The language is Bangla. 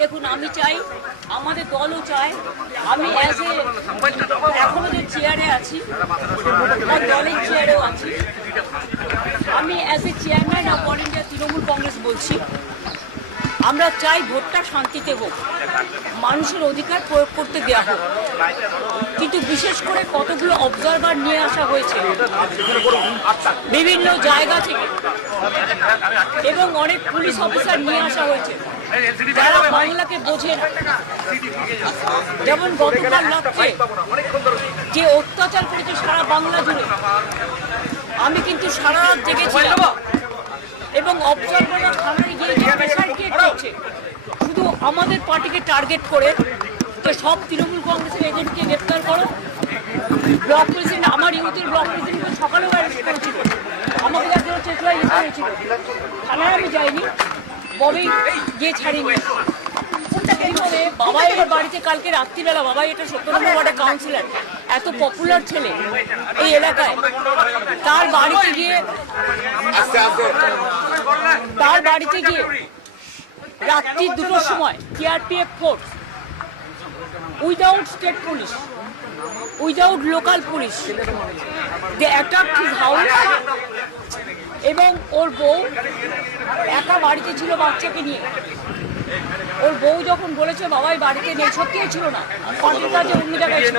দেখুন, আমি চাই, আমাদের দলও চায়, আমি এখনো যে চেয়ারে আছি, দলের চেয়ারেও আছি, আমি as a chairman of all India Trinamool Congress বলছি, আমরা চাই ভোটটা শান্তিতে হোক, মানুষের অধিকার প্রয়োগ করতে দেওয়া হোক। কিন্তু বিশেষ করে কতগুলো অবজারভার নিয়ে আসা হয়েছে বিভিন্ন জায়গা থেকে এবং অনেক পুলিশ অফিসার নিয়ে আসা হয়েছে যারা বাংলাকে বোঝে না। যেমন গতকাল রাত্রে যে অত্যাচার করেছে সারা বাংলা জুড়ে, আমি কিন্তু সারা রাত জেগেছিলাম এবং অবজারভাররা থানায় গিয়ে যে প্রেশার ক্রিয়েট করছে শুধু আমাদের পার্টিকে টার্গেট করে, যে সব তৃণমূল কংগ্রেসের এজেন্টকে গ্রেপ্তার করো। ব্লক প্রেসিডেন্ট, আমার ইউথের ব্লক প্রেসিডেন্টকে সকালেও অ্যারেস্ট করেছিল, আমাকে যাদের চেতলা যেতে হয়েছিল, থানায় আমি যাইনি, ববি গিয়ে ছাড়িনি। এইভাবে বাবাইয়ের বাড়িতে কালকে রাত্রিবেলা, বাবাই এটা 17 নম্বর ওয়ার্ডের কাউন্সিলর, এত পপুলার ছেলে এই এলাকায়, তার বাড়িতে গিয়ে রাত্রি 2টোর সময় CRPF force without state police, without local police, they attacked his house. এবং ওর বউ একা বাড়িতে ছিল বাচ্চাকে নিয়ে। ওর বউ যখন বলেছে বাবাই বাড়িতে নেই, সত্যিই ছিল না, পার্টির কাজে অন্য জায়গায় ছিল।